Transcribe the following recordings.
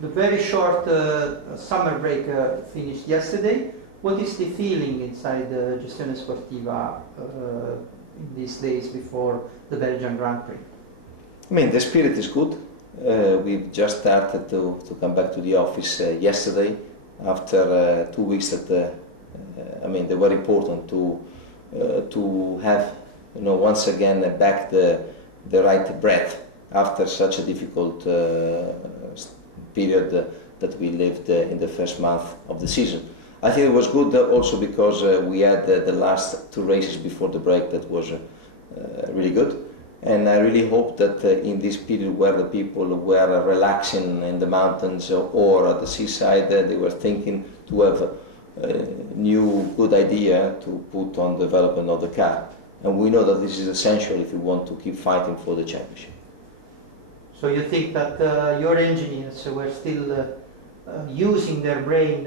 The very short summer break finished yesterday. What is the feeling inside the Gestione Sportiva in these days before the Belgian Grand Prix? I mean, the spirit is good. We've just started to come back to the office yesterday after 2 weeks that, I mean, they were important to have, you know, once again back the right breath after such a difficult period that we lived in the first month of the season. I think it was good also because we had the last 2 races before the break that was really good. And I really hope that in this period where the people were relaxing in the mountains or at the seaside, they were thinking to have a new good idea to put on the development of the car. And we know that this is essential if we want to keep fighting for the championship. So you think that your engineers were still using their brain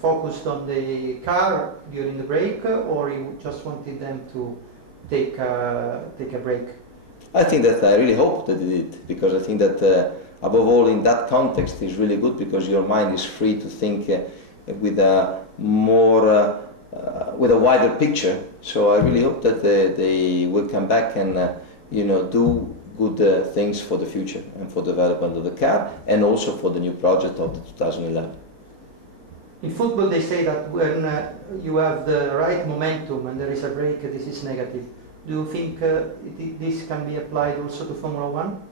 focused on the car during the break, or you just wanted them to take a break? I think that I really hope that they did, because I think that above all in that context is really good, because your mind is free to think with a more with a wider picture. So I really hope that they will come back and you know, do good things for the future and for the development of the car and also for the new project of the 2011. In football they say that when you have the right momentum and there is a break, this is negative. Do you think this can be applied also to Formula One?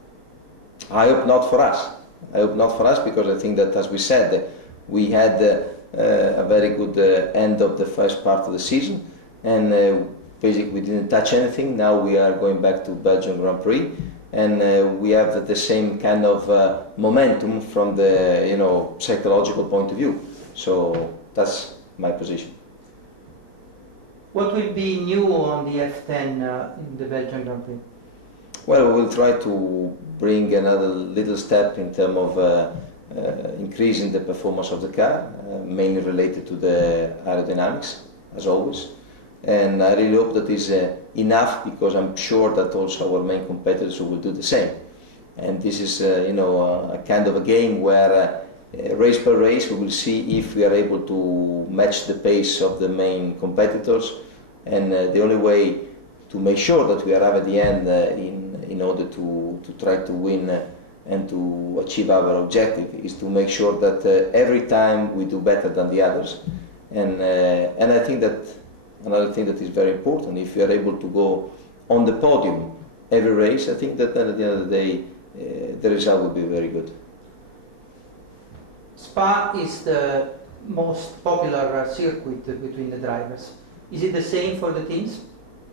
I hope not for us. I hope not for us, because I think that, as we said, we had a very good end of the first part of the season, and basically we didn't touch anything. Now we are going back to Belgian Grand Prix, and we have the same kind of momentum from the, you know, psychological point of view. So that's my position. What will be new on the F10 in the Belgian Grand Prix? Well, we will try to bring another little step in terms of increasing the performance of the car, mainly related to the aerodynamics, as always. And I really hope that is enough, because I'm sure that also our main competitors will do the same. And this is, you know, a kind of a game where race per race we will see if we are able to match the pace of the main competitors. And the only way to make sure that we arrive at the end in order to try to win and to achieve our objective is to make sure that every time we do better than the others. And I think that another thing that is very important, if we are able to go on the podium every race, I think that at the end of the day the result will be very good. Spa is the most popular circuit between the drivers. Is it the same for the teams?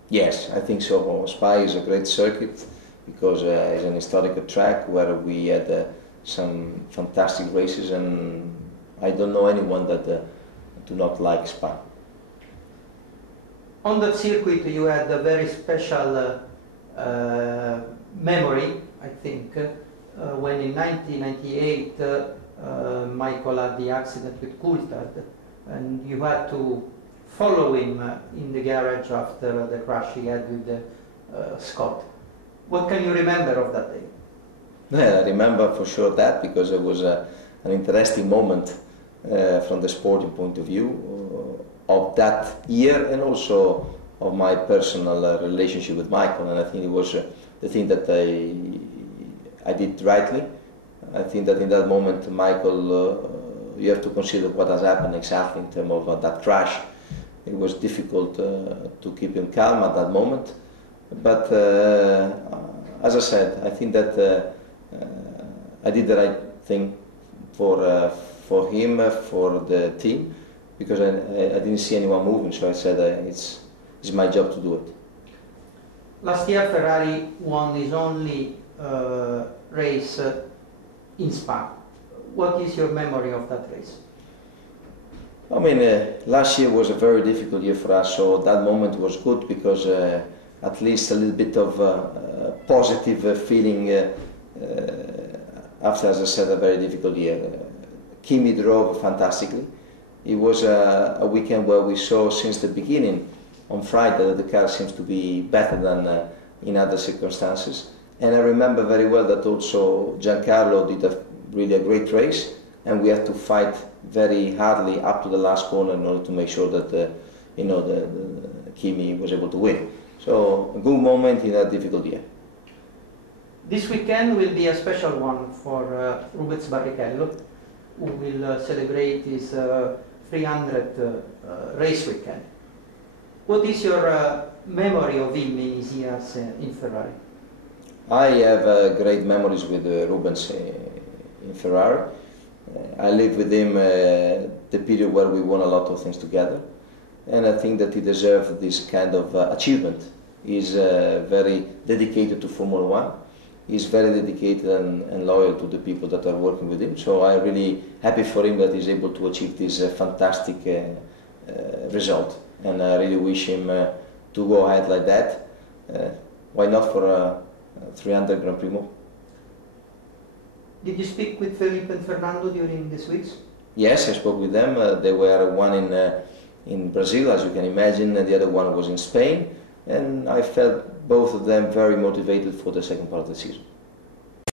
Yes, I think so. Spa is a great circuit because it's an historical track where we had some fantastic races, and I don't know anyone that do not like Spa. On that circuit you had a very special memory, I think, when in 1998 Michael had the accident with Coulthard, and you had to follow him in the garage after the crash he had with Scott. What can you remember of that day? Well, I remember for sure that, because it was an interesting moment from the sporting point of view of that year, and also of my personal relationship with Michael. And I think it was the thing that I did rightly. I think that in that moment, Michael, you have to consider what has happened exactly in terms of that crash. It was difficult to keep him calm at that moment. But as I said, I think that I did the right thing for him, for the team, because I didn't see anyone moving, so I said it's my job to do it. Last year Ferrari won his only race in Spa. What is your memory of that race? I mean, last year was a very difficult year for us, so that moment was good, because at least a little bit of positive feeling after, as I said, a very difficult year. Kimi drove fantastically. It was a weekend where we saw since the beginning on Friday that the car seems to be better than in other circumstances. And I remember very well that also Giancarlo did a really a great race, and we had to fight very hardly up to the last corner in order to make sure that the Kimi was able to win. So a good moment in a difficult year. This weekend will be a special one for Rubens Barrichello, who will celebrate his 300th race weekend. What is your memory of him in his years in Ferrari? I have great memories with Rubens in Ferrari. I lived with him the period where we won a lot of things together, and I think that he deserved this kind of achievement. He's very dedicated to Formula One. He's very dedicated and loyal to the people that are working with him. So I'm really happy for him that he's able to achieve this fantastic result. And I really wish him to go ahead like that. Why not for 300 Grand Prix more? Did you speak with Felipe and Fernando during these weeks? Yes, I spoke with them. They were one in Brazil, as you can imagine, and the other one was in Spain. And I felt both of them very motivated for the second part of the season.